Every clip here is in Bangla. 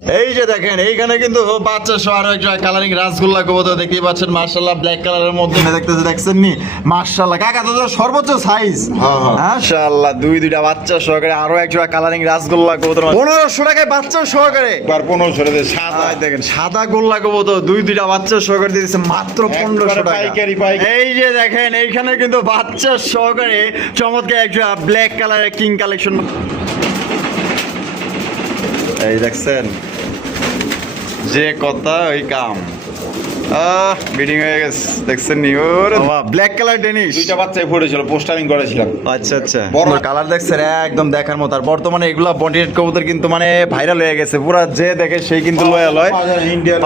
এই যে দেখেন এইখানে কিন্তু বাচ্চা সহ আরো একটা কালারিং রাসগোল্লা কবুতর দেখতেই পাচ্ছেন, মাশাআল্লাহ ব্ল্যাক কালারের মধ্যে দেখতেছেন নি, মাশাআল্লাহ কাকা তো সর্বোচ্চ সাইজ, মাশাআল্লাহ দুইটা বাচ্চা সহকারে আরো একটা কালারিং রাসগোল্লা কবুতর 1500 টাকায় বাচ্চা সহকারে, একবার 1500 টাকা সাদা দেখেন সাদা গোল্লা কবুতর দুইটা বাচ্চা সহকারে দিয়েছে মাত্র 1500 টাকা। এই যে দেখেন এইখানে কিন্তু বাচ্চা সহকারে চমৎকার একটা ব্ল্যাক কালারের কিং কালেকশন, এই দেখছেন যে কথা ওই কাম বিডিং হয়ে গেছে দেখছেন নি, ওরে বাবা ব্ল্যাক কালার ডেনিশ দুইটা বাচ্চাই ফুটেছিল, পোস্টারিং করেছিলাম। আচ্ছা আচ্ছা বড় কালার দেখছেন একদম দেখার মতো। আর বর্তমানে এগুলা বন্টিনেট কবুতর কিন্তু মানে ভাইরাল হয়ে গেছে, পুরা যে দেখে সেই কিন্তু লয়াল হয়,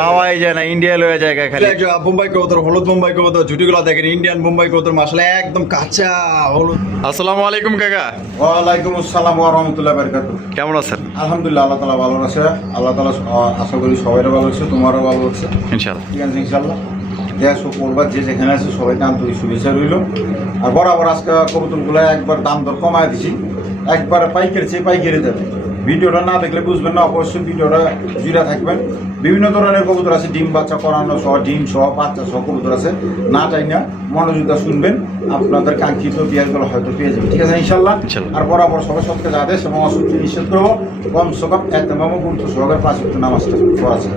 পাওয়াই যায় না, ইন্ডিয়া লয়ে জায়গা খালি। বোম্বাই কবুতর, হলুদ বোম্বাই কবুতর, ঝুটিগুলো দেখেন ইন্ডিয়ান বোম্বাই কবুতর, মাশাআল্লাহ একদম কাঁচা হলুদ। আসসালামু আলাইকুম কাকা। ওয়ালাইকুম আসসালাম ওয়া রাহমাতুল্লাহি ওয়া বারাকাতুহু। কেমন আছেন? আলহামদুলিল্লাহ, আল্লাহ তাআলা ভালো আছে। আল্লাহ তাআলা আশা করি সবাইরও ভালো আছে, তোমারও ভালো আছে ইনশাআল্লাহ। ঠিক আছে ইনশাআল্লাহ। দেশ ও পরিবার যে যেখানে আছে সবাইকে আন্তরিক শুভেচ্ছা রইল। আর বরাবর আজকে কবুতরগুলো একবার দাম দর কমায় দিছি, একবার পাইকারি চেয়ে পাইকারি দেবে। ভিডিওটা না দেখলে বুঝবেন না, অবশ্যই ভিডিওটা জুড়ে থাকবেন। বিভিন্ন ধরনের কবুতর আছে, ডিম বাচ্চা করানো সহ, ডিম সহ, বাচ্চা সহ কবুতর আছে, না চাই না মনোযোগটা শুনবেন, আপনাদের কাঙ্ক্ষিত পেয়ারগুলো হয়তো পেয়ে যাবেন ঠিক আছে ইনশাল্লাহ। আর বরাবর সবাই সত্যকে আদেশ এবং অসত্যকে নিষেধ করবো, কমসে কম এতেমামও গুরুত্ব সহকারে 5 ওয়াক্ত নামাজটা করা আছে।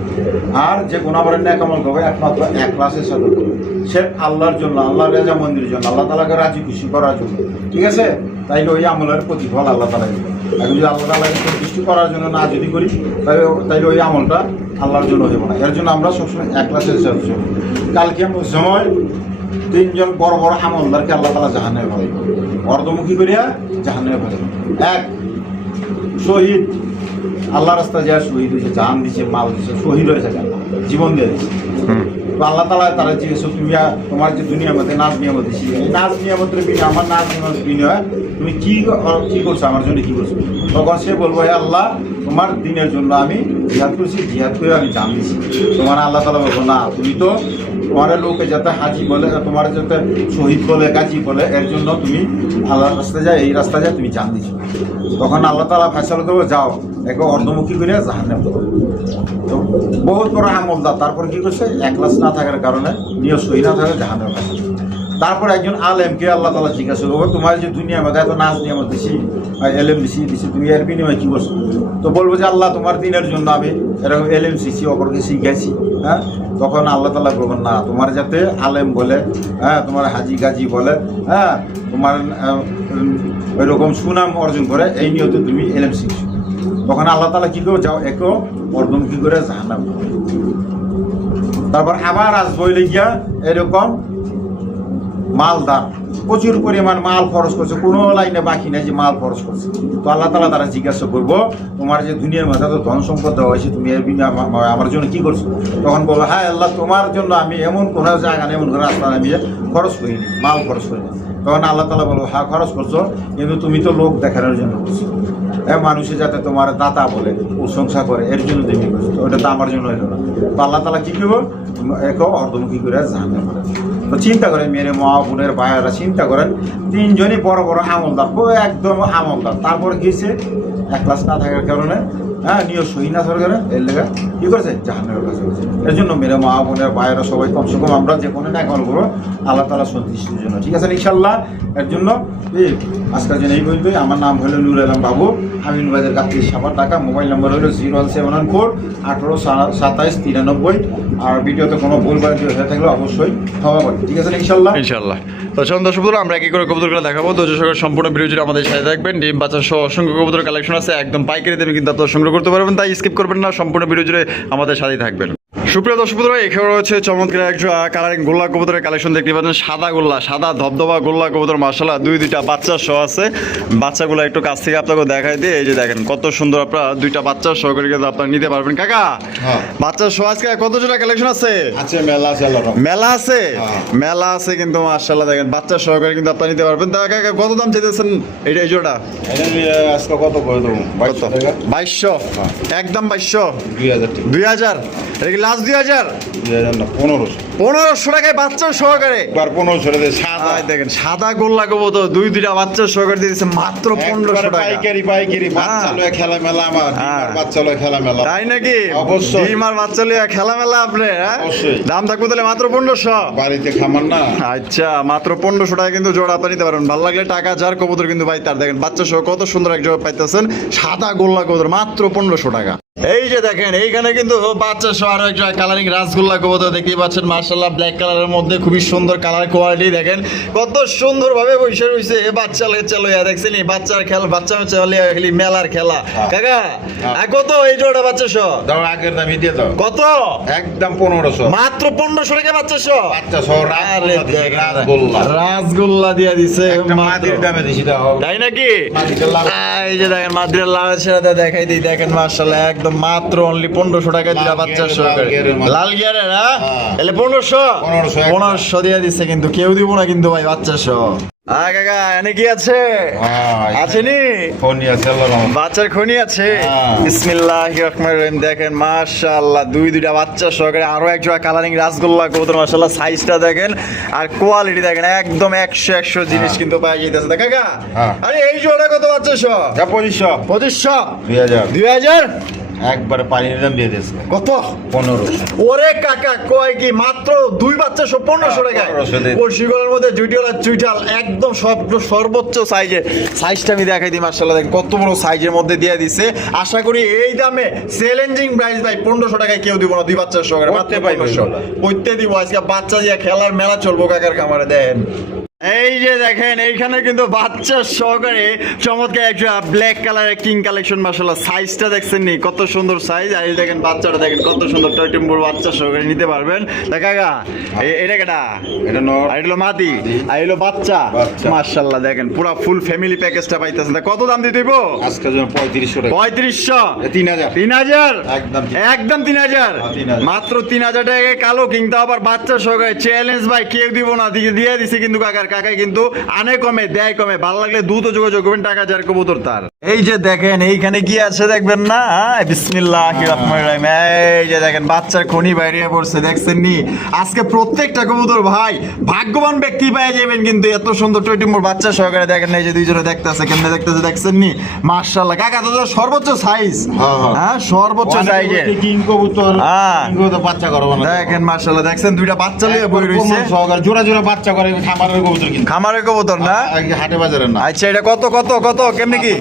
আর যে গুণাবরের ন্যাকামল করবে একমাত্র এক ক্লাসের সাথে করবে, সে আল্লাহর জন্য, আল্লাহর রেজা মন্দিরের জন্য, আল্লাহ তাআলাকে রাজি খুশি করার জন্য ঠিক আছে। তাইলে ওই আমলের প্রতিফল আল্লাহ তাআলা দিবে। আর যদি আল্লাহ তাআলাকে সন্তুষ্ট করার জন্য না যদি করি তাইলে ওই আমলটা আল্লাহর জন্য হইব না। এর জন্য আমরা সবসময় এক ক্লাসের সাথে চলি। কালকে সময় 3 বড় বড় আমলদারকে আল্লাহ তাআলা জাহান্নামে ফেলাইব, অর্ধমুখী করিয়া জাহান্নামে ফেলাইব। এক শহীদ, আল্লাহ রাস্তায় যা শহীদ হয়েছে, জান দিছে, মাল দিছে, শহীদ হয়েছে, জীবন দিয়ে দিচ্ছে। তো আল্লাহ তাআলা তারা জিজ্ঞেস তুমি তোমার যে দুনিয়ার মধ্যে নাজ নিয়ামত দিছি, এই নাজ নিয়ামতের বিনিময়ে, আমার নাজ নিয়ামতের বিনিময়ে তুমি কি করছো, আমার জন্য কি করছো? তখন সে বলবো হে আল্লাহ, তোমার দিনের জন্য আমি জিহাদ করছি, জিহাদ করে আমি জান দিছি। তোমার আল্লাহ তাআলা বলবো না, তুমি তো তোমার লোকে যাতে হাজি বলে, তোমার যাতে শহীদ বলে, গাজী বলে, এর জন্য তুমি আল্লাহর রাস্তায় যায়, এই রাস্তায় যায় তুমি জান দিছো। তখন আল্লাহ তাআলা ফয়সালা করবো, যাও একে অর্ধমুখী করে জাহান্নামে দেবো। তো বহুত বড় আমলদার, তারপর কি করছে, একলাস না থাকার কারণে, নিয়ত সহি না থাকার জাহান্নামে গেছে। তারপর একজন আলেমকে আল্লাহ তাআলা জিজ্ঞাসা করবো, তোমার যে দুনিয়ার মধ্যে এত নাজ নিয়ামত দিছি, এলেম দিছি, তুমি এর বিনিময়ে কি করছো? তো বলবো যে আল্লাহ, তোমার দিনের জন্য আমি এরকম এলেম শিখছি, অপরকে শিখাইছি। হ্যাঁ, তখন আল্লাহ তাআলা বলবেন না, তোমার যাতে আলেম বলে, হ্যাঁ, তোমার হাজি গাজী বলে, হ্যাঁ, তোমার ওই রকম সুনাম অর্জন করে, এই নিয়তে তুমি এলেম শিখছো। তখন আল্লাহ তাআলা কি করবে, যাও একে অর্ধমুখী করে জাহান্নামে। তারপর আবার আসবো গিয়া এরকম মালদার, প্রচুর পরিমাণ মাল খরচ করছে, কোনো লাইনে বাকি নেই যে মাল খরচ করছে। তো আল্লাহ তাআলা তারা জিজ্ঞাসা করবো, তোমার যে দুনিয়ার মধ্যে তো ধন সম্পদ দেওয়া হয়েছে, তুমি এর বিনিময়ে আমার জন্য কি করছো? তখন বলবো, হ্যাঁ আল্লাহ, তোমার জন্য আমি এমন কোনো জায়গা নেই, এমন কোনো রাস্তা আমি খরচ করিনি, মাল খরচ করিনি। তখন আল্লাহ তাআলা বলবো, হ্যাঁ খরচ করছো, কিন্তু তুমি তো লোক দেখানোর জন্য করছো, মানুষে যাতে তোমার দাতা বলে, প্রশংসা করে, এর জন্য তুমি করছো, ওটা তো আমার জন্য হইল না। তো আল্লাহ তাআলা কি করবো, একে অর্ধমুখী করে জাহান্নামে ফেলে। তো চিন্তা করেন মেরে মা বোনের ভাইয়েরা, চিন্তা করেন 3 জনই বড় বড় আমলদার, একদম আমলদার, তারপরে গিয়েছে এক ক্লাস না থাকার কারণে, হ্যাঁ, নিয়ত সহি না থাকার কারণে এর লেগে কি করছে, জাহান্নামের কাছে করছে। এর জন্য মেরে মা বোনের ভাইয়েরা সবাই কমসে কম আমরা যে কোনো না এখন করবো আল্লাহ তাআলা সন্তুষ্টির জন্য ঠিক আছে ইনশাল্লাহ। এর জন্য আজকের জন্য এই বলবে, আমার নাম হলো নুর আলম বাবু, আমি নুবাইদের কাছে সাবার টাকা, মোবাইল নম্বর হলো 01714 182793। আর ভিডিওতে কোনো ভুল বাড়ি হয়ে থাকলে অবশ্যই ক্ষমা করবে ঠিক আছে ইনশাল্লাহ। ইনশাআল্লাহ। তো চলুন দর্শক বন্ধুরা, আমরা একই করে কবুতরগুলো দেখাবো। তো দর্শক সম্পূর্ণ ভিডিও জুড়ে আমাদের সাথে থাকবেন। ডিম বাচ্চা সহ অসংখ্য কবুতর কালেকশন আছে, একদম পাইকারি দামে কিন্তু আপনারা সংগ্রহ করতে পারবেন, তাই স্কিপ করবেন না, সম্পূর্ণ ভিডিও জুড়ে আমাদের সাথেই থাকবেন। সুপ্রিয় দর্শক বন্ধুরা, এখানে রয়েছে চমৎকার একটা কালারিং গোল্লা কবুতরের কালেকশন দেখতে পাচ্ছেন, সাদা গোল্লা, সাদা ধবধবা গোল্লা কবুতর, মাশাআল্লাহ দুইটা বাচ্চা সহ আছে। বাচ্চাগুলো একটু কাছ থেকে আপনাকে দেখাই দিয়ে, এই যে দেখেন কত সুন্দর, আপনারা দুইটা বাচ্চা সহ করে কিন্তু আপনারা নিতে পারবেন। কাকা বাচ্চা সহ আজকে কত জোড়া কালেকশন আছে? মেলা আছে, মেলা আছে, মেলা আছে কিন্তু মাশাআল্লাহ দেখেন বাচ্চা সহকারে কিন্তু আপনারা নিতে পারবেন। তা কাকা কত দাম চাইতেছেন এটা, এই জোড়া? আজকে কত করে দেবো? 2200, একদম 2200, 2000, এটা কি লাস্ট 2000? 1500 1500 টাকায় বাচ্চা সহকারে, একবার 1500 টাকা সাদা দেখেন সাদা গোল্লা কবুতর দুইটা বাচ্চা সহকারে দিয়েছে মাত্র 1500 টাকা। পাইকারি বাচ্চা লয়ে খেলা মেলা আমার বাচ্চা লয়ে খেলা মেলা। তাই নাকি? অবশ্যই। ডিম আর বাচ্চা লয়ে খেলা মেলা আপনি, হ্যাঁ? অবশ্যই। দাম থাকবে তাহলে মাত্র 1500। বাড়িতে খামার না। আচ্ছা, মাত্র 1500 টাকা কিন্তু জোড়া আপনি নিতে পারবেন। ভালো লাগলে টাকা যার কবুতর কিন্তু ভাই তার। দেখেন বাচ্চা সহ কত সুন্দর এক জোড়া পাইতেছেন সাদা গোল্লা কবুতর মাত্র 1500 টাকা। এই যে দেখেন এইখানে কিন্তু বাচ্চা সহ আরো একটা কালারিং রাসগোল্লা কবুতর দেখতেই পাচ্ছেন, মাশাআল্লাহ ব্ল্যাক কালারের মধ্যে খুবই সুন্দর কালার কোয়ালিটি। দেখেন কত সুন্দর ভাবে বসে রইছে বাচ্চা লইয়া, দেখছেন এই বাচ্চার খেলা, বাচ্চা লইয়া খেলি মেলার খেলা। কাকা আর কত এই জোড়া বাচ্চা সহ? দাও আগের দামই দিয়ে দাও। কত? একদম 1500। মাত্র 1500 টাকা বাচ্চা সহ। বাচ্চা সহ রাসগোল্লা রাসগোল্লা দিয়া দিছে মাটির দামে দিছি দাও। তাই নাকি? মাটির লাল। এই যে দেখেন মাদ্রির লাল ছেড়ে দেখাই দিই, দেখেন মাশাআল্লাহ একদম মাত্র অনলি 1500 টাকা দিলা বাচ্চা সহকারে। লাল গিয়ারের, হ্যাঁ? তাহলে 1500 দিয়ে দিচ্ছে, কিন্তু কেউ দিব না কিন্তু ভাই বাচ্চা সহ। কাকা এনে কি আছে? আছেনি ফোনই আছে আল্লাহর রহমতে। বাচ্চার খনি আছে। হ্যাঁ। বিসমিল্লাহির রহমানির রহিম। দেখেন মাশাআল্লাহ দুইটা বাচ্চা সহকারে আরো এক জোড়া কালারিং রাসগোল্লা কবুতর। মাশাআল্লাহ সাইজটা দেখেন আর কোয়ালিটি দেখেন একদম 100 জিনিস কিন্তু পাওয়া যাইতেছে। কাকা আরে এই জোড়া কত বাচ্চা সহ? 2500 2500 2000 2000 একবারে পানির দাম দিয়ে দিয়েছে। কত? 1500। ওরে কাকা কয় কি মাত্র দুই বাচ্চা সব 1500 টাকা। 1500 দিয়ে। পরশিগলের মধ্যে জুটিওয়ালা চুইটাল একদম সর্বোচ্চ সাইজে। সাইজটা আমি দেখাই দিই, মাশাআল্লাহ দেখেন কত বড় সাইজের মধ্যে দিয়ে দিছে। আশা করি এই দামে চ্যালেঞ্জিং প্রাইস ভাই 1500 টাকায় কেউ দিব না দুই বাচ্চা সহকারে। মাত্র 1500 পড়তে দিব। আজকে বাচ্চা দিয়ে খেলার মেলা চলবো কাকার খামারে। দেন এই যে দেখেন এইখানে কিন্তু বাচ্চা সহকারে চমৎকার একটা ব্ল্যাক কালারের কিং কালেকশন। মাশাআল্লাহ সাইজটা দেখছেন নি কত সুন্দর সাইজ। আর এই দেখেন বাচ্চাটা দেখেন কত সুন্দর টয়টিম্বুর বাচ্চা সহকারে নিতে পারবেন। কাকা এটা কেটা? এটা নর আর এটা হলো মাদি আর এলো বাচ্চা। মাশাআল্লাহ দেখেন পুরো ফুল ফ্যামিলি প্যাকেজটা পাইতেছেন। কত দাম দিতে দিব আজকের জন্য? 3500 টাকা। 3500 3000 3000 একদম একদম 3000 মাত্র 3000 টাকায় কালো কিংবা আবার বাচ্চা সহকারে চ্যালেঞ্জ ভাই কেউ দিব না দিয়ে দিছে কিন্তু কাকার। কাকাই কিন্তু আনে কমে দেয় কমে। ভালো লাগলে দ্রুত যোগাযোগ করবেন, টাকা যার কবুতর তার। এই যে দেখেন এইখানে কি আছে দেখবেন না? বিসমিল্লাহির রহমানির রহিম। এই যে দেখেন বাচ্চার খনি বাইরে পড়ছে, দেখছেন নি? আজকে প্রত্যেকটা কবুতর ভাই ভাগ্যবান ব্যক্তি পেয়ে যাবেন কিন্তু এত সুন্দর টয়টিম্বুর বাচ্চা সহকারে। দেখেন এই যে দুইজনে দেখতেছে কেমনে দেখতেছে, দেখছেন নি? মাশাআল্লাহ কাকা তো সর্বোচ্চ সাইজ, হ্যাঁ সর্বোচ্চ সাইজে কিং কবুতর। হ্যাঁ কিং কবুতর বাচ্চা করবে না। দেখেন মাশাআল্লাহ দেখছেন দুইটা বাচ্চা লিয়ে বই রইছে। জোড়া জোড়া বাচ্চা করে খামারের কবুতর কিন্তু। খামারের কবুতর না? হাটে বাজারে না। আচ্ছা এটা কত কত কত কেমনে কি?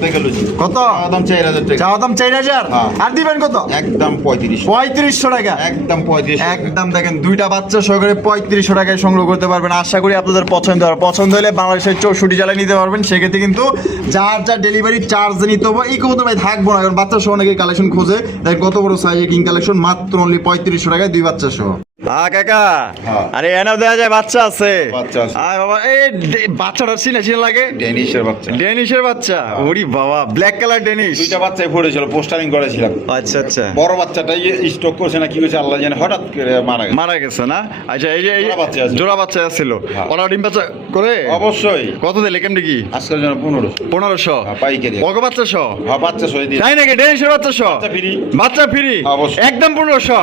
কত দাম? 4000 টাকা। চাওয়া দাম 4000। আর দিবেন কত? একদম 3500 টাকা। একদম 3500 একদম দেখেন দুইটা বাচ্চা সহকারে 3500 টাকায় সংগ্রহ করতে পারবেন। আশা করি আপনাদের পছন্দ হবে। পছন্দ হলে বাংলাদেশের 64 জেলায় নিতে পারবেন। সেক্ষেত্রে কিন্তু যার যার ডেলিভারি চার্জ নিতে হবে। এই কবুতর ভাই থাকবো না, কারণ বাচ্চা সহ অনেকে কালেকশন খোঁজে। দেখেন কত বড় সাইজের কিং কালেকশন মাত্র অনলি 3500 টাকায় দুই বাচ্চা সহ। কাকা আরে এনাও দেওয়া যায় বাচ্চা আছে। আয় বাবা এই বাচ্চাটা চিনা লাগে? ডেনিশের বাচ্চা। ডেনিশের বাচ্চা? ওরে বাবা ব্ল্যাক কালার ডেনিশ। দুইটা বাচ্চাই পড়েছিল, পোস্টারিং করেছিলাম। আচ্ছা আচ্ছা। বড় বাচ্চাটাই স্টক করছে না কি হয়েছে আল্লাহ জানে, হঠাৎ করে মারা গেছে না? আচ্ছা এই যে জোড়া বাচ্চা ছিল ওরা ডিম বাচ্চা করে? অবশ্যই। কত দিলে কেমনি কি? আজকের জন্য 1500 পাইকারি। বড় বাচ্চা সহ? হ্যাঁ বাচ্চা সহ দিই। তাই নাকি? ডেনিশের বাচ্চা সহ? বাচ্চা ফ্রি একদম 1500।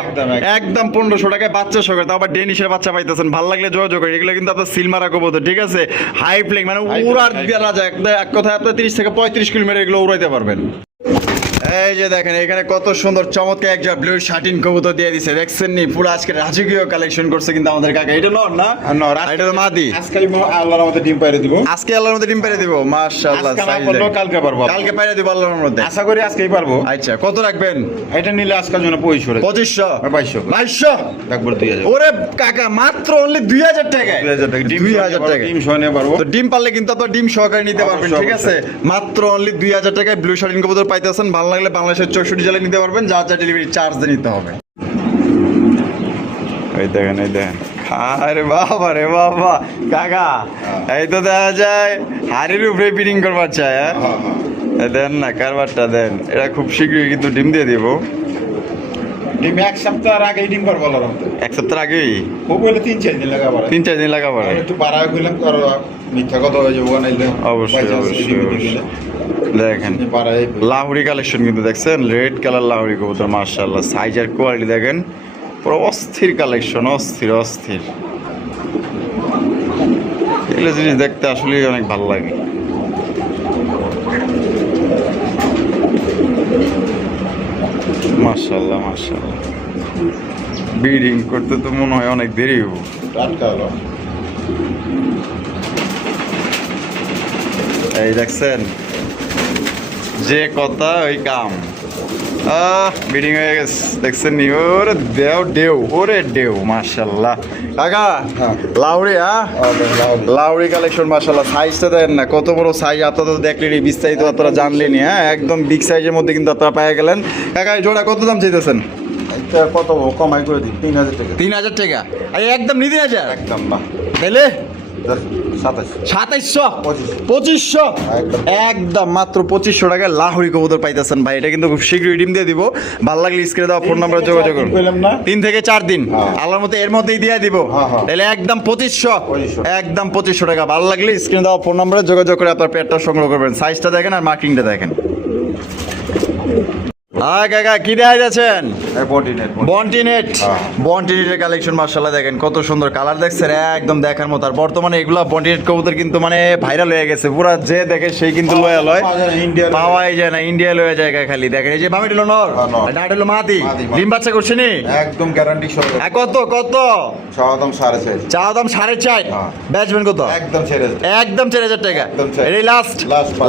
একদম 1500 টাকায় বাচ্চা সহ। তাও আবার ডেনিশের বাচ্চা পাইতেছেন। ভালো লাগলে যোগাযোগ করেন। এগুলো কিন্তু আপনার সিলমারা কবুতর, ঠিক আছে? হাই ফ্লেং মানে উড়ার রাজা। এক কথায় আপনার 30 থেকে 35 কিলোমিটার এগুলো উড়াইতে পারবেন। এই যে দেখেন এখানে কত সুন্দর চমৎকার একটা ব্লু শার্টিন কবুতর দিয়ে দিছে, দেখছেন নি? পুরো আজকে রাজকীয় কালেকশন করছে কিন্তু আমাদের কাকা। এটা নর না? এটা তো মাদি। আজকে আল্লাহর মধ্যে ডিম পাইরে দিব। আজকে আল্লাহর মধ্যে ডিম পাইরে দিব। মাশাআল্লাহ কালকে পারবো। কালকে পাইরে দিব আল্লাহর মধ্যে। আশা করি আজকেই পারবো। আচ্ছা কত রাখবেন? এটা নিলে আজকের জন্য 2500 2200 একবার 2000। ওরে কাকা মাত্র অনলি 2000 টাকা। 2000 টাকা ডিম সহ নিয়ে পারবো। তো ডিম পারলে কিন্তু আপনার ডিম সহকারে নিতে পারবেন, ঠিক আছে? মাত্র অনলি 2000 টাকায় ব্লু শার্টিন কবুতর পাইতেছেন। ভালো লাগলে বাংলাদেশের 64 জেলায় নিতে পারবেন। যা যা ডেলিভারি চার্জ দিয়ে নিতে হবে। এই দেখেন আরে বাবা রে বাবা কাকা, এই তো দেখা যায় হাড়ির উপরে ফিটিং করবার চায়। দেন না কারবারটা দেন। এটা খুব শীঘ্রই কিন্তু ডিম দিয়ে দিব। ডিম এক সপ্তাহ আগে ডিম পারবো আল্লাহর মধ্যে। এক সপ্তাহ আগেই? ও বলে 3-4 দিন লাগা পারে। 3-4 দিন লাগা পারে। একটু বাড়ায় কইলাম আর মিথ্যা কথা হয়ে যাবে নাইলে। অবশ্যই দেখেন লাহুরি কালেকশন কিন্তু দেখছেন, রেড কালার লাহুরি কবুতর। মাশাআল্লাহ সাইজ আর কোয়ালিটি দেখেন পুরো অস্থির কালেকশন, অস্থির। এগুলো জিনিস দেখতে আসলে অনেক ভালো লাগে। মাশাআল্লাহ মাশাআল্লাহ, ব্রিডিং করতে তো মনে হয় অনেক দেরি হবো। টাটকা হলো। এই দেখছেন, যে কথা ওই কাম। ব্রিডিং হয়ে গেছে, দেখছেন নি? ওরে দেও ডেউ, ওরে ডেউ, মাশাআল্লাহ। কাকা হ্যাঁ। লাউরি, লাউরি কালেকশন মাশাআল্লাহ। সাইজটা দেন না, কত বড় সাইজ, আপনারা তো দেখলেনি, বিস্তারিত আপনারা জানলেনি। হ্যাঁ, একদম বিগ সাইজের মধ্যে কিন্তু আপনারা পেয়ে গেলেন। কাকা এই জোড়া কত দাম চাইতেছেন? এটা কত কমাই করে দিই, 3000 টাকা। 3000 টাকা? এই একদম নিতে হাজার একদম না, তাহলে 2700 2500 একদম। একদম মাত্র 2500 টাকায় লাহোরি কবুতর পাইতেছেন ভাই। এটা কিন্তু খুব শীঘ্রই ডিম দিয়ে দিব। ভালো লাগলে স্ক্রিনে দেওয়া ফোন নাম্বারে যোগাযোগ করুন। বললাম না, 3 থেকে 4 দিন হ্যাঁ। আল্লাহর মতো এর মধ্যেই দিয়ে দিব। হ্যাঁ। তাহলে একদম 2500, 2500 একদম 2500 টাকা। ভালো লাগলে স্ক্রিনে দেওয়া ফোন নাম্বারে যোগাযোগ করে আপনার পেটটা সংগ্রহ করবেন। সাইজটা দেখেন আর মার্কিংটা দেখেন। কাকা কি দেখা যাচ্ছেন? বন্টিনেট, হ্যাঁ। বন্টিনেটের কালেকশন মাশাআল্লাহ দেখেন কত সুন্দর কালার, দেখছেন একদম দেখার মতো। আর বর্তমানে এগুলা বন্টিনেট কবুতর কিন্তু মানে ভাইরাল হয়ে গেছে, পুরা যে দেখে সেই কিন্তু লয়াল হয়, পাওয়াই যায় না। ইন্ডিয়া লয়ে জায়গা খালি দেখেন। এই যে বামিটা হলো নর, ডাটা মাদি, ডিম বাচ্চা করছে নি একদম গ্যারান্টি সহ। কত কত চাওয়া দাম 4.5, চাওয়া দাম 4.5, হ্যাঁ। বেচবেন কত? একদম ছেড়ে দেন। একদম 4000 টাকা। একদম 4000 এটাই লাস্ট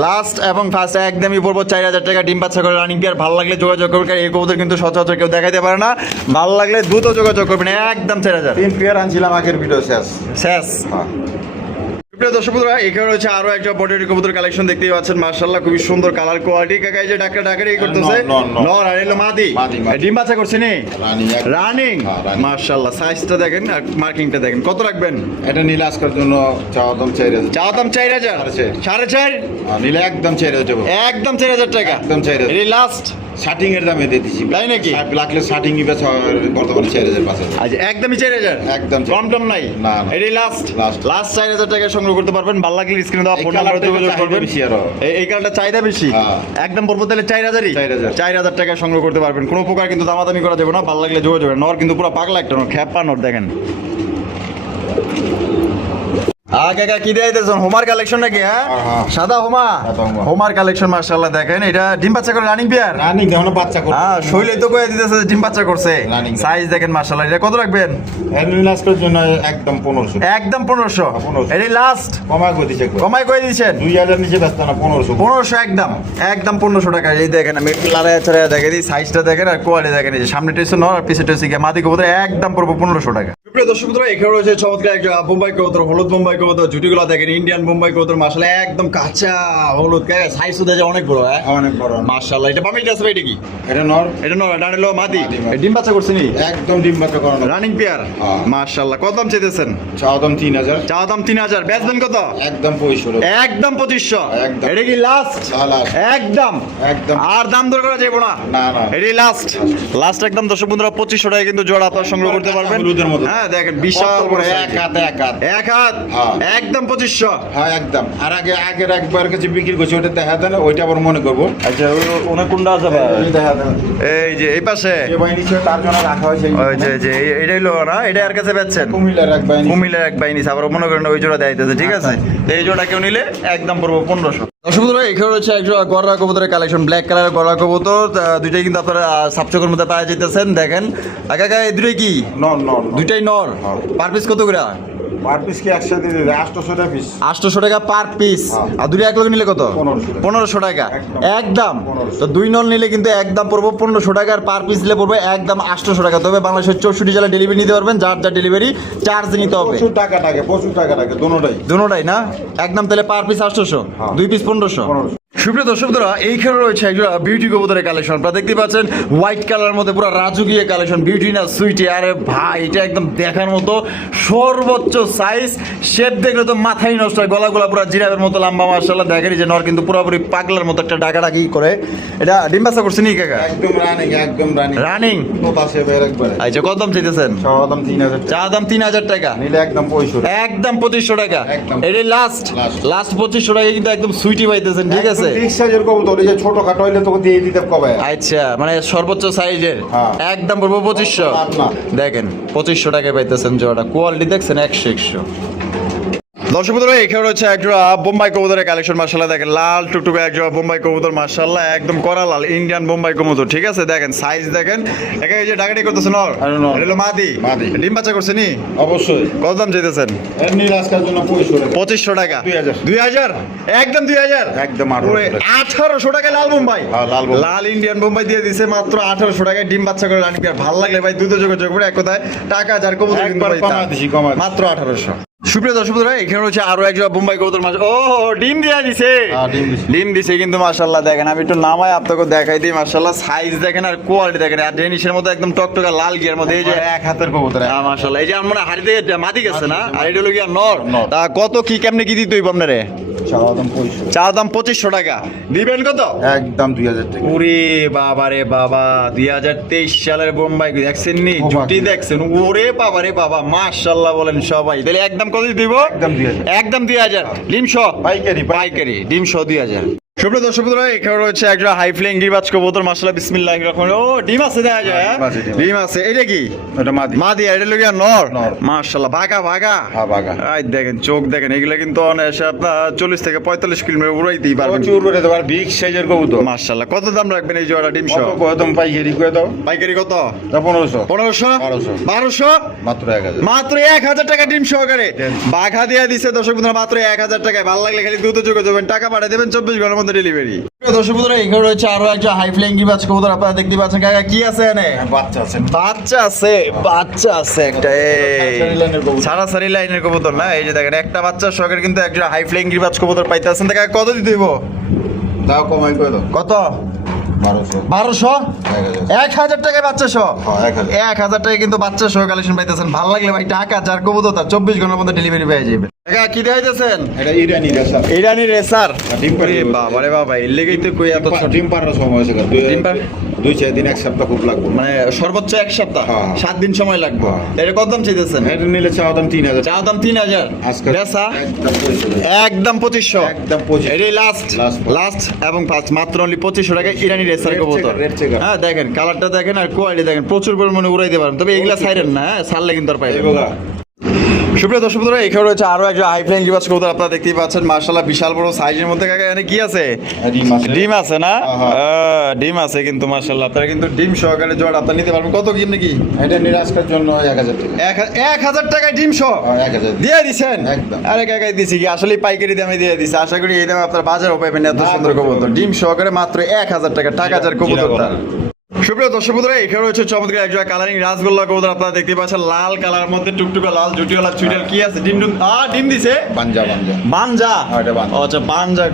লাস্ট এবং ফার্স্ট একদমই পড়বো 4000 টাকা। ডিম বাচ্চা করে রানিং পেয়ার। ভালো লাগলে যোগাযোগ করবেন, কারণ এই কবুতর কিন্তু সচরাচর কেউ দেখাইতে পারে না। ভালো লাগলে দ্রুত যোগাযোগ করবেন। একদম 4000। 3 পেয়ার আনছিলাম, আগের ভিডিও শেষ। শেষ। হ্যাঁ। প্রিয় দর্শক বন্ধুরা, এখানে রয়েছে আরো একটা বন্টিনেট কবুতর কালেকশন দেখতেই পাচ্ছেন মাশাআল্লাহ, খুবই সুন্দর কালার কোয়ালিটি। কাকা এই যে ডাকাডাকি করতেছে নর আর এলো মাদি, ডিম বাচ্চা করছে নি রানিং। মাশাআল্লাহ, সাইজটা দেখেন আর মার্কিংটা দেখেন। কত রাখবেন? এটা নীল আজকের জন্য চাওয়া দাম 4000। চাওয়া দাম 4000, 4.5 নিলে একদম 4000 দেবো। একদম 4000 টাকা, একদম 4000। এই লাস্ট শার্টিং এর দামে দিয়ে দিছি। তাই নাকি? লাগলে শার্টিং নিবে বর্তমানে 4000 পাশে। আচ্ছা একদমই 4000, একদম কম টম নাই। না, না। এটাই লাস্ট Last। লাস্ট 4000 টাকা সংগ্রহ করতে পারবেন। ভালো লাগলে স্ক্রিনে দেওয়া ফোন নাম্বারে যোগাযোগ করবেন। এই কালারটা চাহিদা বেশি, হ্যাঁ। একদম পড়বো তাহলে 4000ই, 4000 4000 টাকা সংগ্রহ করতে পারবেন। কোনো প্রকার কিন্তু দামাদামি করা যাবে না। ভালো লাগলে যোগাযোগ করবেন। নর কিন্তু পুরো পাগলা একটা নর, খ্যাপা নর দেখেন। কাকা কি দিয়েছেন? হোমার কালেকশন নাকি? হ্যাঁ, হ্যাঁ। সাদা হোমা, সাদা হোমা। হোমার কালেকশন মাশাআল্লাহ দেখেন। এটা ডিম বাচ্চা করে রানিং পেয়ার। রানিং দেখো বাচ্চা করে। হ্যাঁ, শৈলে তো কয়ে দিতেছে যে ডিম বাচ্চা করছে। Running। সাইজ দেখেন মাশাআল্লাহ। এটা কত রাখবেন? এর নীল আজকের জন্য একদম 1500। একদম 1500। 1500। এটাই লাস্ট, কমাই করে দিছে। কমাই করে দিয়েছেন। 2000 নিচে ব্যস্ত না, 1500। 1500 একদম, একদম 1500 টাকা। এই দেখেন আমি একটু লাড়ায় ছাড়াই দেখে দিই, সাইজটা দেখেন আর কোয়ালিটি দেখেন। এই যে সামনে টেসে নর আর পিছে টেসে গিয়ে মাদি কবুতর একদম পড়বো 1500 টাকা। প্রিয় দর্শক বন্ধুরা, এখানে রয়েছে চমৎকার একটা বোম্বাই কবুতর, হলুদ বোম্বাই কবুতর। জুটিগুলো দেখেন ইন্ডিয়ান বোম্বাই কবুতর মাশাআল্লাহ, একদম কাঁচা হলুদ। সাইজ তো দেখে অনেক বড়। হ্যাঁ অনেক বড় মাশাআল্লাহ। এটা বামিটা আছে এটা কি? এটা নর, এটা নর, ডানেলো মাদি। মাদি। ডিম বাচ্চা করছে নি একদম ডিম বাচ্চা করানো। Running pair. হ্যাঁ। মাশাআল্লাহ। কত দাম চাইতেছেন? চাওয়া দাম 3000। চাওয়া দাম 3000, বেচবেন কত? একদম 2500। একদম 2500। একদম। এটা কি লাস্ট? Last। একদম একদম। আর দাম দর করা যাবে না। না, না। এটাই লাস্ট লাস্ট একদম। দর্শক বন্ধুরা 2500 টাকা কিন্তু জোড়া আপনারা সংগ্রহ করতে পারবেন। হলুদের মতো। হ্যাঁ দেখেন বিশাল কত বড় বড়, এক হাত। এক হাত। হ্যাঁ। একদম 2500। হ্যাঁ একদম। আর আগের একবার কাছে বিক্রি করছি, ওটা দেখা দেন, ওইটা আবার মনে করবো। আচ্ছা ওনা কোনটা আছে ভাই? এই দেখা দেন, এই যে এই পাশে যে বাহিনী ছিল তার জন্য রাখা হয়েছে। ওই যে এটাই লো না, এটা আর কাছে বেচছেন? কুমিল্লার এক বাহিনী। কুমিল্লার এক বাহিনী। আবার মনে করেন ওই জোড়া দেখাইতেছে, ঠিক আছে? তো এই জোড়া কেউ নিলে একদম পড়বো 1500। দর্শক বন্ধুরা, এখানে রয়েছে এক জোড়া গররা কবুতরের কালেকশন, ব্ল্যাক কালারের গররা কবুতর। দুইটাই কিন্তু আপনারা সাবচকের মধ্যে পাওয়া যেতেছেন দেখেন। কাকা এই দুটোই কি? নর নর দুইটাই নর। হ্যাঁ। পার পিস কত করে? পার পিস কি একসাথে দিয়ে দেয়? 800 টাকা পিস। 800 টাকা পার পিস। হ্যাঁ। আর দুটো এক লগে নিলে কত? 1500 টাকা একদম। একদম। 1500 তো দুই নল নিলে কিন্তু একদম পড়বো 1500 টাকা, আর পার পিস নিলে পড়বে একদম 800 টাকা। তবে বাংলাদেশের 64 জেলা ডেলিভারি নিতে পারবেন, যার যা ডেলিভারি চার্জ নিতে হবে। প্রচুর টাকা থাকে, প্রচুর টাকা থাকে দোনোটাই। দুটোটাই না? একদম তাহলে পার পিস 800, হ্যাঁ। দুই পিস 1500। 1500। সুপ্রিয় দর্শক বন্ধুরা, এইখানে রয়েছে একজন বিউটি কবুতরের কালেকশন। আপনারা দেখতে পাচ্ছেন হোয়াইট কালার মধ্যে পুরো রাজকীয় কালেকশন। বিউটি না সুইটি, আরে ভাই এটা একদম দেখার মতো সর্বোচ্চ সাইজ। শেপ দেখলে তো মাথায় নষ্ট হয়। গলাগুলা পুরো জিরাফের মতো লম্বা মাশাআল্লাহ। দেখেন যে নর কিন্তু পুরোপুরি পাগলার মতো একটা ডাকাডাকি করে। এটা ডিম বাচ্চা করছে নি কাকা? একদম রানিং, একদম রানিং। রানিং। নতা সে বের একবারে। আচ্ছা কত দাম চাইতেছেন? চাওয়া দাম 3000 টাকা। চা দাম 3000 টাকা, নিলে একদম 2500। একদম 2500 টাকা। একদম। এটাই লাস্ট Last। লাস্ট 2500 টাকা কিন্তু একদম সুইটি পাইতেছেন, ঠিক আছে? ঠিক সাইজের কবুতর, এই যে ছোট খাটো হইলে তোকে দিয়ে দিতে কবে? আচ্ছা মানে সর্বোচ্চ সাইজের। হ্যাঁ। একদম পড়বো 2500। না। দেখেন 2500 টাকায় পাইতেছেন জোড়াটা। কোয়ালিটি দেখছেন 100 100। দর্শক বন্ধুরা এখানে হচ্ছে একজোড়া বোম্বাই কবুতরের কালেকশন মাশাআল্লাহ দেখেন লাল টুকটুকে একজোড়া বোম্বাই কবুতর মাশাআল্লাহ একদম করা লাল ইন্ডিয়ান বোম্বাই কবুতর ঠিক আছে দেখেন সাইজ দেখেন একে এই যে ডাকাটি করতেছেন নর আরে নর। এটা হলো মাদি মাদি। ডিম বাচ্চা করছে নি অবশ্যই কত দাম চাইতেছেন এর নীল আজকের জন্য 2500 টাকা 2000 একদম 2000 একদম 1800 টাকা লাল বোম্বাই হ্যাঁ, লাল বোম্বাই। লাল ইন্ডিয়ান বোম্বাই দিয়ে দিছে মাত্র 1800 টাকায় ডিম বাচ্চা করে রানি পেয়ার ভালো লাগলে ভাই দুটো যোগাযোগ করে এক কথায় টাকা যার কবুতর কিন্তু একবার ভাই কমায় দিছি, কমায় দিছি। মাত্র 1800 সুপ্রিয় দর্শক বন্ধুরা এখানে হচ্ছে আরো একজোড়া বোম্বাই কবুতর মাছ ও ডিম দিয়া দিছে হ্যাঁ, ডিম দিছে। ডিম দিছে কিন্তু মাশাআল্লাহ দেখেন আমি একটু নামায় আপনাকে দেখাই দিই মাশাআল্লাহ সাইজ দেখেন আর কোয়ালিটি দেখেন আর ডেনিশের মধ্যে একদম টকটকা লাল গিয়ার মধ্যে এই যে এক হাতের কবুতর হ্যাঁ মাশাআল্লাহ এই যে আমার হাড়ি থেকে মাটি গেছে না আর এটা হলো গিয়া নর নর। তা কত কি কেমনে কি দিতে হইব আপনারে চাওয়াদাম 2500 চা দাম 2500 টাকা দিবেন কত একদম 2000 টাকা ওরে বাবা রে বাবা 2023 সালের বোম্বাই দেখছেন নি ও জুটি বাকি। দেখছেন ওরে বাবা রে বাবা মাশাআল্লাহ বলেন সবাই তাহলে একদম কত দিব একদম 2000 একদম 2000 ডিম সহ পাইকারি পাইকারি ডিম সহ 2000 সুপ্রিয় দর্শক বন্ধুরা এখানে রয়েছে একটা হাই ফ্লাইং গিরবাজ কবুতর মাশাআল্লাহ বিসমিল্লাহির রহমানির ও ডিম আছে দেখা যায় হ্যাঁ? ডিম আছে, ডিম আছে। ডিম আছে এটা কি এটা মাদি মাদি এটা লগিয়া নর নর। মাশাআল্লাহ ভাগা ভাগা হ্যাঁ বাগা আই দেখেন চোখ দেখেন এগুলা কিন্তু অনায়াসে আপনার 40 থেকে 45 কিলোমিটার উড়াইতেই পারবেন প্রচুর করে দেবার বিগ সাইজের কবুতর মাশাআল্লাহ কত দাম রাখবেন এই জোড়া ডিম সহ কত কদম পাইকারি করে দাও পাইকারি কত 1500 1500 1200 1200 মাত্র 1000 মাত্র 1000 টাকা ডিম সহকারে বাঘা দিয়ে দিছে দর্শক বন্ধুরা মাত্র 1000 টাকায় ভালো লাগলে খালি দ্রুত যোগাযোগ করবেন টাকা পাঠিয়ে দেবেন 24 ঘন্টার মধ্যে ডেলিভারি দর্শক বন্ধুরা এখানে রয়েছে আরো একটা হাই ফ্লাইং গিরবাজ কবুতর আপনারা দেখতে পাচ্ছেন কাকা কি আছে এনে বাচ্চা আছে বাচ্চা আছে একটা এই সারি লাইনের কবুতর। সারি লাইনের কবুতর না এই যে দেখেন একটা বাচ্চা সহকারে কিন্তু একটা হাই ফ্লাইং গিরবাজ কবুতর পাইতেছেন কাকা কত দিতে হইব দাও কমাই করে দাও কত 1200 1200 1000 1000 টাকায় বাচ্চা সহ হ্যাঁ 1000 1000 টাকায় কিন্তু বাচ্চা সহ কালেকশন পাইতেছেন ভালো লাগলে ভাই টাকা যার কবুতর তার 24 ঘন্টার মধ্যে ডেলিভারি পেয়ে যাবে টাকা কি দেখাইতেছেন এটা ইরানি রেসা ইরানি রেসার ডিম পাড়ে ওরে বাবা রে বাবা এর লেগেই তো কই এত ছোট ডিম পাড়ার সময় হয়েছে ডিম পাড়া? 2-4 দিন এক সপ্তাহ খুব লাগবে মানে সর্বোচ্চ এক সপ্তাহ হ্যাঁ। 7 দিন সময় লাগবে হ্যাঁ। এটা কত দাম চাইতেছেন এটা নিলে চাওয়াদাম 3000 চা দাম 3000 আজকে বেচা একদম 2500 একদম 2500 একদম 2500 এটাই লাস্ট Last. লাস্ট এবং ফার্স্ট মাত্র অনলি 2500 টাকা ইরানি রেসার Red কবুতর checker, red checker। হ্যাঁ দেখেন কালারটা দেখেন আর কোয়ালিটি দেখেন প্রচুর পরিমাণে উড়াইতে পারেন তবে এগুলা সাইরেন না হ্যাঁ ছাড়লে কিন্তু আর পাইবেন এইগুলা সুপ্রিয় দর্শক বন্ধুরা এখানে রয়েছে আরো একটা হাই ফ্লাইং গিরবাজ কবুতর আপনারা দেখতেই পাচ্ছেন মাশাআল্লাহ বিশাল বড় সাইজের মধ্যে কাকা এখানে কি আছে ডিম আছে ডিম আছে না হ্যাঁ। ডিম আছে কিন্তু মাশাআল্লাহ আপনারা কিন্তু ডিম সহকারে জোড়া আপনারা নিতে পারবেন কত কি নাকি এটা নিলে আজকের জন্য 1000 টাকা 1000 টাকায় ডিম সহ 1000 দিয়ে দিছেন একদম। আরে কাকাই দিছি কি আসলে পাইকারি দামে দিয়ে দিছে আশা করি এই দামে আপনার বাজারও পাবেন এত সুন্দর কবুতর ডিম সহকারে মাত্র 1000 টাকা টাকা যার কবুতরটা সুপ্রিয় দর্শক বন্ধুরা এখানে রয়েছে চমৎকার একজোড়া কালারিং রাসগোল্লা কবুতর আপনারা দেখতে পাচ্ছেন লাল কালার মধ্যে টুকটুকা লাল জুটিওয়ালা চুইটাল কি আছে ডিম ডিম দিছে বাঞ্জা বানজা হ্যাঁ, এটা বানজা। ও, আচ্ছা বানজা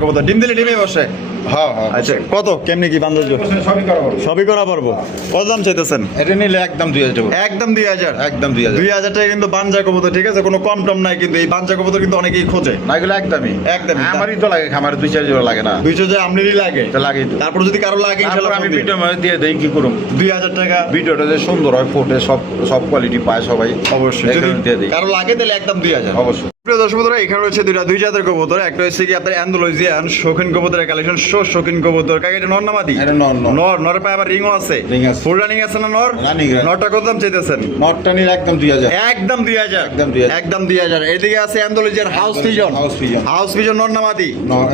কবুতর ডিম দিলে ডিমে বসে হ্যাঁ হ্যাঁ আচ্ছা কত কেমনি কি বানজা সবই করা হবে সবই করা পারবো কত দাম চাইতেছেন এটা নিলে একদম 2000 টাকা একদম 2000 একদম 2000 2000 টাকা কিন্তু বানজা কবুতর ঠিক আছে কোনো কম টম নাই কিন্তু এই বানজা কবুতর কিন্তু অনেকেই খোঁজে না এগুলো একদমই একদমই। আমারই তো লাগে খামারে 2-4 জোড়া লাগে না 200 যে আমনেরই লাগে এটা লাগেই তো। তারপর যদি কারো লাগে তারপর ইনশাআল্লাহ আমি আমি ভিডিও মধ্যে দিয়ে দেই কি করুম 2000 টাকা ভিডিওটা যে সুন্দর হয় ফোটে সব সব কোয়ালিটি পায় সবাই অবশ্যই এই যদি কারণে দিয়ে দিই কারো লাগে তাহলে একদম 2000 অবশ্যই প্রিয় দর্শক বন্ধুরা এখানে রয়েছে দুই জাতের কবুতর একটা হচ্ছে কি আপনার অ্যান্ডালুজিয়ান শৌখিন কবুতরের কালেকশন শৌখিন কবুতর কাকে এটা নর না মাদি এটা নর নর নর নরের পায়ে আবার রিংও আছে Ring আছে। ফুল রানিং আছে না নর Running, running। নরটা কত দাম চাইতেছেন নটটা নিলে একদম 2000 একদম 2000 একদম 2000 একদম 2000 এদিকে আছে Andalusian house pigeon House pigeon। House pigeon নর না মাদি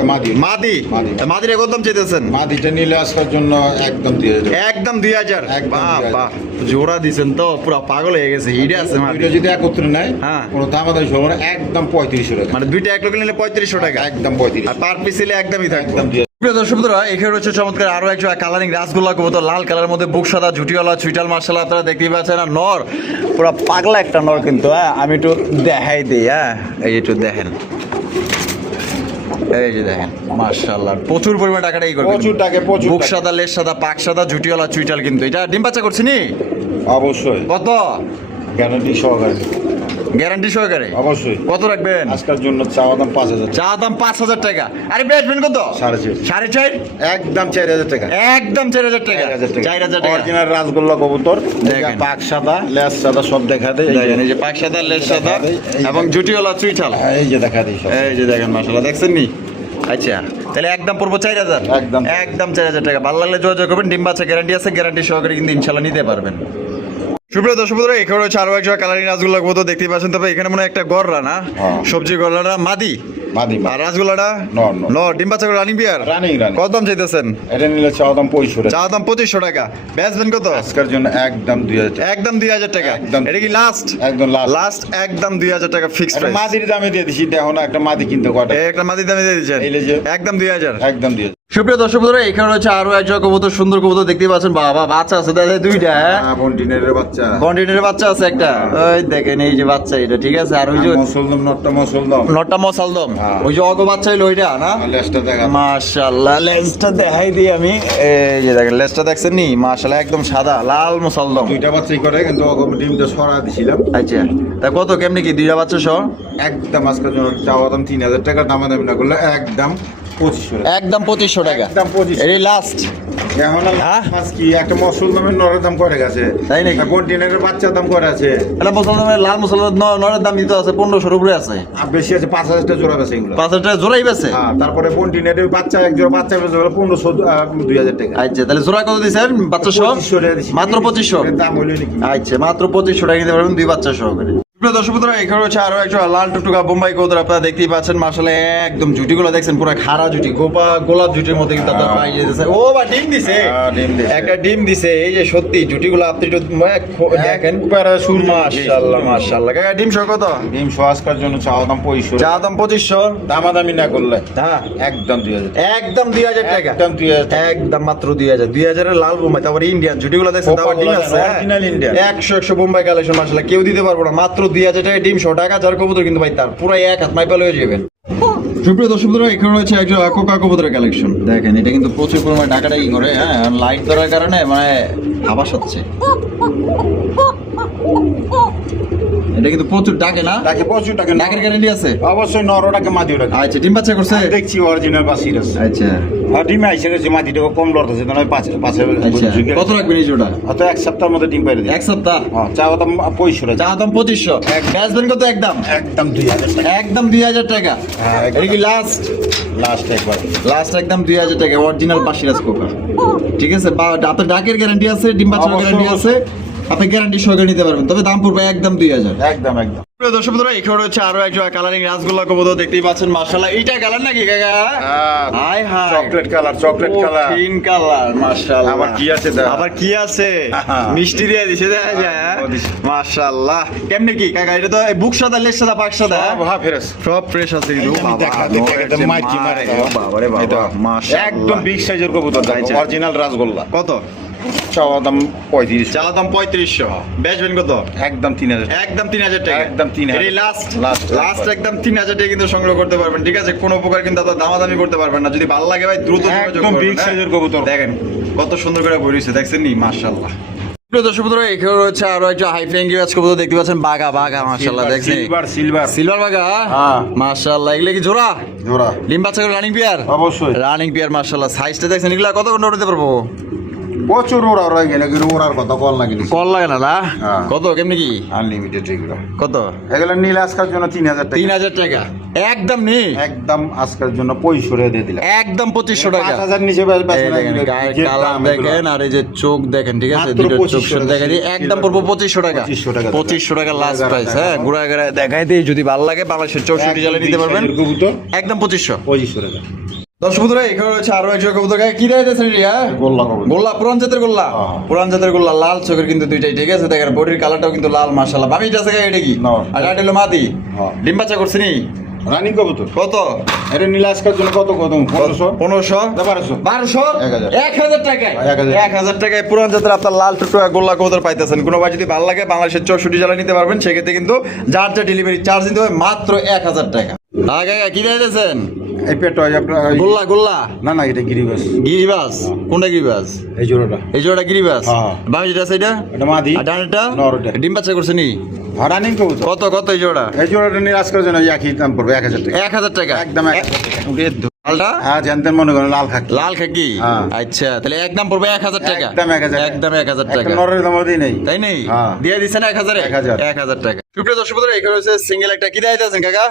মাদি মাদি মাদি। মাদির কত দাম চাইতেছেন মাদিটা নিলে আজকের জন্য একদম 2000 একদম 2000 একদম বাহ 2000 বাহ জোড়া দিছেন তো পুরো পাগল হয়ে গেছে হিডে আছে মাদি দুইটা যদি একত্রে নেয় হ্যাঁ। কোনো দামাদামি হবে না একদম 3500 টাকা মানে দুইটা এক লোক নিলে 3500 টাকা একদম 35 আর পার পিস নিলে একদমই থাকবে একদম 2000 প্রিয় দর্শক বন্ধুরা এখানে রয়েছে চমৎকার আরো একটা কালারিং রাসগোল্লা কবুতর লাল কালার মধ্যে বুক সাদা ঝুটিওয়ালা চুইটাল মার্শাল্লাহ আপনারা দেখতেই পাচ্ছেন আর নর পুরো পাগলা একটা নর কিন্তু হ্যাঁ আমি একটু দেখাই দিই হ্যাঁ এই একটু দেখেন এই যে দেখেন মার্শাল্লাহ প্রচুর পরিমাণ টাকাটা এই করবে প্রচুর টাকা, প্রচুর বুক টাকা। সাদা লেজ সাদা পাক সাদা ঝুটিওয়ালা চুইটাল কিন্তু এটা ডিম বাচ্চা করছি নি অবশ্যই কত গ্যারান্টি সহকারে গ্যারান্টি সহকারে অবশ্যই কত রাখবেন আজকের জন্য চাওয়া দাম 5000 চা দাম 5000 টাকা আরে বেচবেন কত 4.5 4.5 একদম 4000 টাকা একদম 4000 টাকা 4000 টাকা অরিজিনাল রাসগোল্লা কবুতর দেখেন। পাক সাদা লেজ সাদা সব দেখা দেয় দেখেন এই যে পাক সাদা লেজ সাদা এবং জুটিওয়ালা চুইঠাল এই যে দেখা দেয় সব এই যে দেখেন মাশাআল্লাহ দেখছেন নি আচ্ছা তাহলে একদম পড়বো 4000 একদম। একদম 4000 টাকা ভালো লাগলে যোগাযোগ করবেন ডিম বাচ্চা গ্যারান্টি আছে গ্যারান্টি সহকারে কিন্তু ইনশাআল্লাহ নিতে পারবেন সুপ্রিয় দর্শক বন্ধুরা, এখানে রয়েছে আরো একজন কালারিং রাসগোল্লা কবুতর দেখতে পাচ্ছেন। তবে এখানে মনে হয় একটা গররা না, হ্যাঁ। সবজি গররাটা মাদি, মাদি আর রাসগোল্লাটা নর, নর। নর। ডিম বাচ্চা করে রানিং বিয়ার। রানিং। কত দাম চাইতেছেন? এটা নিলে চাওয়া দাম 65 চা দাম 2500 টাকা। বেচবেন কত? আজকের জন্য একদম 2000 টাকা। একদম 2000 টাকা। একদম। এটা কি লাস্ট? একদম লাস্ট। লাস্ট একদম 2000 টাকা ফিক্সড একটা প্রাইস। মাদির দামে দিয়ে দিছি, দেখো না একটা মাদি কিনতে কটা। একটা মাদি দামে দিয়ে দিচ্ছেন। এই যে। একদম 2000। একদম 2000। সুপ্রিয় দর্শক বন্ধুরা, এখানে রয়েছে আরো একজন কবুতর, সুন্দর কবুতর দেখতে পাচ্ছেন। বাবা বাচ্চা আছে দাদা দুইটা, হ্যাঁ? বন্টিনের বাচ্চা। কন্টিনেন্টের বাচ্চা আছে একটা, ওই দেখেন এই যে বাচ্চা, এটা ঠিক আছে। আর ওই যে মুসলদম, নটটা মুসলদম। নটটা মশালদম, হ্যাঁ। ওই যে অগ বাচ্চা হইলো ওইটা না? লেজটা দেখা। মাশাআল্লাহ, লেজটা দেখাই দিই আমি। এই যে দেখেন লেজটা দেখছেন নি? মাশাআল্লাহ, একদম সাদা লাল মশালদম। দুইটা বাচ্চাই করে, কিন্তু ডিমটা সরা দিছিলাম। আচ্ছা, তা কত কেমনি কি দুইটা বাচ্চা সহ? একদম আজকের জন্য চাওয়া দাম 3000 টাকা, দামাদামি না করলে একদম 2500 টাকা। একদম 2500 টাকা। একদম 2500। এই লাস্ট। এখন হ্যাঁ? মাছ কি একটা মুসলদমের নরের দাম করে গেছে, তাই নাকি? বন্টিনের বাচ্চার দাম করে আছে। এটা মশালদমের লাল মশালদম নরের দাম দিতে আছে 1500 উপরে আছে। আর বেশি আছে 5000 টাকা জোড়া বেছে এগুলো। 5000 টাকা জোড়াই বেছে। হ্যাঁ, তারপরে বন্টিনের বাচ্চা এক জোড়া বাচ্চা বেছে 1500 2000 টাকা। আচ্ছা, তাহলে জোড়া কত দিছেন বাচ্চা সহ? 2500 টাকা দিছি। মাত্র 2500। এর দাম হইলো নাকি? আচ্ছা, মাত্র 2500 টাকা নিতে পারবেন দুই বাচ্চা সহকারে। প্রিয় দর্শক বন্ধুরা, এখানে রয়েছে আরো একটা লাল টুকটুকা বোম্বাই কবুতর, আপনারা দেখতেই পাচ্ছেন। মাশাআল্লাহ, একদম জুটিগুলো দেখছেন পুরো খাড়া জুটি, গোলাপ জুটির মধ্যে কিন্তু আপনারা পাই যেতেছে। ও বা ডিম দিছে, হ্যাঁ, ডিম দিছে। একটা ডিম দিছে। এই যে সত্যি জুটিগুলো আপনি একটু দেখেন। একবারে সূর্য। মাশাআল্লাহ মাশাআল্লাহ। কাকা ডিম সহ কত? ডিম সহাজকার জন্য চাওয়া দাম 2500 চা টাকা। দাম 2500। দামাদামি না করলে হ্যাঁ, একদম 2000 টাকা। একদম 2000 টাকা। একদম 2000 টাকা। একদম মাত্র 2000। 2000 এর লাল বোম্বাই, তারপর ইন্ডিয়ান জুটিগুলো দেখছেন, তারপর ডিম আছে। Original Indian। 100 বোম্বাই কালেকশন। মাশাআল্লাহ, কেউ দিতে পারবো না। মাত্র 2000 টাকা ডিম সহ। টাকা যার কবুতর কিন্তু ভাই তার পুরো এক হাত মাইপাল হয়ে যাবেন। সুপ্রিয় দর্শক বন্ধুরা, এখানে রয়েছে একজন কোকা কবুতরের কালেকশন। দেখেন, এটা কিন্তু প্রচুর পরিমাণে ডাকাডাকি করে, হ্যাঁ, লাইট ধরার কারণে মানে আবাস হচ্ছে। এটা কিন্তু প্রচুর ডাকে না? তাকে 25 টাকা। ডাকের গ্যারান্টি আছে? অবশ্যই নরটাকে মাদি ওটাকে। আচ্ছা, ডিম বাচ্চা করছে? দেখছি অরিজিনাল বাসির আছে। আচ্ছা আর ডিমে আইসে গেছে, মাটিটা কম লড়তেছে, তাহলে পাঁচে আচ্ছা, কত রাখবেন এই জোড়া? অত এক সপ্তাহের মধ্যে ডিম পাইরে দিই। এক সপ্তাহ। হ্যাঁ, চাওয়া দাম 2500 টাকা। চা দাম 2500। বেচবেন কত? একদম একদম 2000 টাকা। একদম 2000 টাকা। হ্যাঁ, এটা কি লাস্ট? লাস্ট একবার। লাস্ট একদম 2000 টাকা অরিজিনাল বাসিরাজ কোকা। ঠিক আছে, আপনার ডাকের গ্যারান্টি আছে, ডিম বাচ্চার অবশ্যই, গ্যারান্টি আছে, আপনি গ্যারান্টি সহকারে নিতে পারবেন। তবে দাম পড়বে একদম 2000। একদম একদম। প্রিয় দর্শক বন্ধুরা, এখানে রয়েছে আরো একজন কালারিং রাসগোল্লা কবুতর দেখতেই পাচ্ছেন। মাশাআল্লাহ, এইটা কালার নাকি কাকা? High high, chocolate colour, chocolate colour. Pink colour. মাশাআল্লাহ, আবার কি আছে দেখ? আবার কি আছে? মিষ্টি দিয়ে দিছে দেখা যায়। মাশাআল্লাহ, কেমনে কি কাকা? এটা তো বুক সাদা, লেজ সাদা, পাক সাদা, হ্যাঁ, ফেরেস। সব ফ্রেশ আছে কিন্তু। এই যে বাবা, দেখা, একদম মাইকি মারে। বাবা রে বাবা, মাশাআল্লাহ। একদম বিগ সাইজের কবুতর, আচ্ছা। অরিজিনাল রাসগোল্লা। কত? চাওয়া দাম 3500। চা দাম 3500। বেচবেন কত? একদম 3000 টাকা। একদম 3000 টাকা। একদম 3000 এই লাস্ট লাস্ট লাস্ট একদম 3000 টাকা কিন্তু সংগ্রহ করতে পারবেন। ঠিক আছে, কোনো প্রকার কিন্তু আপনারা দামাদামি করতে পারবেন না। যদি ভালো লাগে ভাই দ্রুত যোগাযোগ একদম করবেন, বিগ হ্যাঁ? সাইজের কবুতর। দেখেন কত সুন্দর করে বইছে, দেখছেন নি? মাশাআল্লাহ। প্রিয় দর্শক বন্ধুরা, এখানে রয়েছে আরো একটা হাই ফ্লাইং গিয়াস কবুতর দেখতে পাচ্ছেন। বাঘা বাঘা, মাশাআল্লাহ, দেখছেন? সিলভার সিলভার বাঘা, হ্যাঁ। মাশাআল্লাহ। এগুলা কি জোড়া? জোড়া। ডিম বাচ্চা করে রানিং পেয়ার? অবশ্যই। Running pair. মাশাআল্লাহ, সাইজটা দেখছেন? এগুলা কত ঘন্টা উঠতে পারবো? প্রচুর ওরা ওরা গেলে কিন্তু ওরার কথা কল না গেলি। কল লাগে না না? হ্যাঁ। কত কেমনি কি? আনলিমিটেড এগুলো। কত? এগুলো নীল আজকের জন্য 3000 টাকা। 3000 টাকা। একদম নি? একদম আজকের জন্য 2500 টাকা দিয়ে দিলাম। একদম 2500 টাকা। 5000 নিচে বেচে না। দেখেন গায়ের কালার দেখেন, আর এই যে চোখ দেখেন, ঠিক আছে? মাত্র দুটো চোখ 2500 শুধু দেখেন, একদম পড়বো 2500 টাকা। 2500 টাকা। 2500 টাকা লাস্ট ঘুরে প্রাইস। ঘুরে হ্যাঁ, দেখাবো। ঘুরা ঘুরা দেখাই দিই, যদি ভালো লাগে বাংলাদেশের 64 জেলা নিতে পারবেন। কবুতর একদম 2500। 2500 টাকা। দর্শক বন্ধুরা, এখানে রয়েছে আরো একজন কবুতর। কি দিয়েছেন রিয়া? গোল্লা কবুতর। গোল্লা, পুরান জাতের গোল্লা। হ্যাঁ। পুরান জাতের গোল্লা, লাল চোখের কিন্তু দুইটাই, ঠিক আছে? দেখেন বডির কালারটাও কিন্তু লাল, মাশাআল্লাহ। বামিটা আছে এটা কি? না। আর এটা হলো মাদি। হ্যাঁ। ডিম বাচ্চা করছে নি? রানিং কবুতর। কত? এটা নীল আজকের জন্য কত 1500। 1500। 1200। 1200। 1000 টাকায়। 1000 1000 টাকায় পুরান জাতের আপনার লাল টুকটুকা গোল্লা কবুতর পাইতেছেন। কোনো ভাই যদি ভালো লাগে বাংলাদেশের 64 জেলা নিতে পারবেন। সেক্ষেত্রে কিন্তু যার যা ডেলিভারি চার্জ দিতে হবে মাত্র 1000 টাকা। আগে কি দিয়েছেন? এই পেট হয় আপনার গোল্লা গোল্লা না না, এটা গিরিবাস। গিরিবাস? কোনটা গিরিবাস? এই জোড়াটা। এই জোড়াটা গিরিবাস? হ্যাঁ। বামি যেটা আছে এটা? এটা মাদি। আর ডানেরটা? নরটা। ডিম বাচ্চা করছে নি? রানিং কবুতর। কত কত এই জোড়া? এই জোড়াটা নীল আজকের জন্য একই দাম পড়বে 1000 টাকা। 1000 টাকা। একদম 1000 টাকা। লালটা হ্যাঁ জানতেন মনে করেন লাল খাকি লাল খাকি হ্যাঁ। আচ্ছা তাহলে একদম পড়বে 1000 টাকা একদম 1000 একদম 1000 টাকা একটা নরের দামও দিই নাই তাই নেই হ্যাঁ। দিয়ে দিচ্ছেন 1000 1000 1000 টাকা সুপ্রিয় দর্শক বন্ধুরা এখানে হচ্ছে সিঙ্গেল একটা কি দিয়েছেন কাকা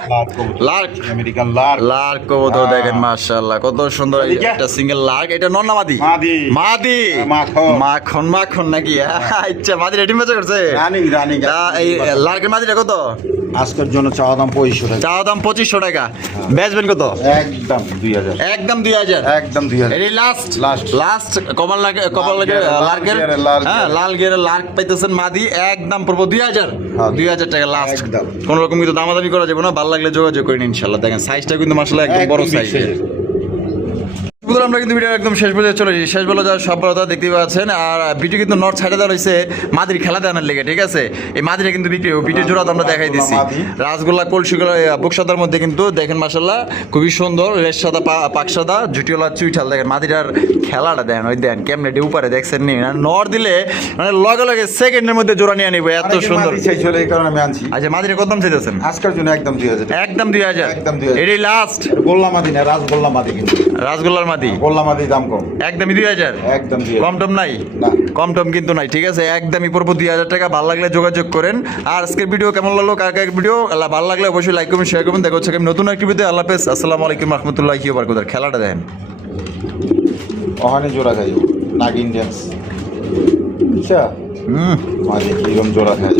লার্ক আমেরিকান লাল লার্ক কবুতর হ্যাঁ। দেখেন মাশাআল্লাহ কত সুন্দর এদিকে। একটা সিঙ্গেল লার্ক এটা নর না মাদি মাদি মাদি মাখন। মাখন মাখন নাকি আচ্ছা মাদি রেডি বেচা করছে রানিং রানিং এই লার্কের মাদিটা কত আজকের জন্য চাওয়া দাম 2500 টাকা চাওয়া দাম 2500 টাকা বেচবেন কত একদম 2000 একদম 2000 একদম 2000 এই লাস্ট Last. লাস্ট কপাল লাগে লার্কের লাল হ্যাঁ গিয়ারের। লাল গিয়ারের লার্ক পাইতেছেন মাদি একদম পড়বো 2000 হ্যাঁ। 2000 টাকা লাস্ট একদম। কোন রকম কিন্তু দামাদামি করা যাবে না ভালো লাগলে যোগাযোগ করেন ইনশাআল্লাহ দেখেন সাইজটা কিন্তু মাশাআল্লাহ একদম বড় একদম সাইজ big size। বন্ধুরা আমরা কিন্তু ভিডিও একদম শেষ পর্যায়ে চলে এসেছি শেষ বেলা যারা সব বড় দেখতে পাচ্ছেন আর ভিডিও কিন্তু নর্থ সাইডে দেওয়া হয়েছে মাদির খেলা দেওয়ার লেগে ঠিক আছে এই মাদিরা কিন্তু বিক্রি হবে ভিডিও জোড়া তো আমরা দেখাই দিচ্ছি মাদি। রাসগোল্লা কলসিগুলো বুকসাদার মধ্যে কিন্তু দেখেন মাশাল্লাহ খুবই সুন্দর রেশ সাদা পাক সাদা জুটিওলা চুইঠাল দেখেন মাদিরার খেলাটা দেন ওই দেন কেমনে ডে উপরে দেখছেন নি নর দিলে মানে লগে লগে সেকেন্ডের মধ্যে জোড়া নিয়ে নিবে এত অনেকে সুন্দর মাদি চাইছিল, এই কারণে আমি আনছি আচ্ছা মাদিরা কত দাম চাইতেছেন আজকের জন্য একদম 2000 টাকা একদম 2000 একদম 2000 এটাই লাস্ট গোল্লা মাদি না রাসগোল্লা মাদি কিন্তু রাসগোল্লার মাদি গোল্লা মাদি দাম কম একদমই 2000 একদম 2000 কম টম নাই না। কম টম কিন্তু নাই ঠিক আছে একদমই পড়বো 2000 টাকা ভালো লাগলে যোগাযোগ করেন আর আজকের ভিডিও কেমন লাগলো কার কার ভিডিও আল্লাহ ভালো লাগলে অবশ্যই লাইক করবেন শেয়ার করবেন দেখা হচ্ছে নতুন একটি ভিডিও আল্লাহ হাফেজ আসসালামু আলাইকুম রহমতুল্লাহি ওয়া বারাকাতুহু খেলাটা দেন ওখানে জোড়া খাই নাগিন ড্যান্স আচ্ছা মাঝে কিরম জোড়া খাই